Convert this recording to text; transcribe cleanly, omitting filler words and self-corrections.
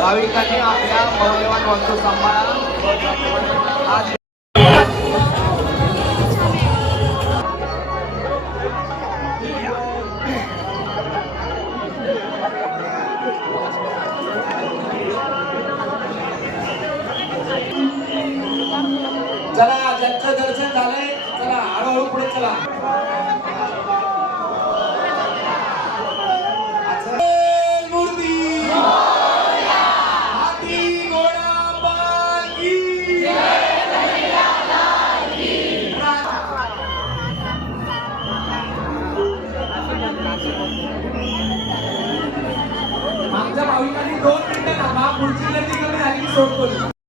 भाविकांनी आपल्या मौल्यवान वस्तू सांभाळा. चला ज्यांचं दर्शन झालंय चला हळूहळू पुढे चला. आमच्या भाविकांनी 2 मिनिटं थांबा, पुढची गर्दी कमी झाली की सोडतो.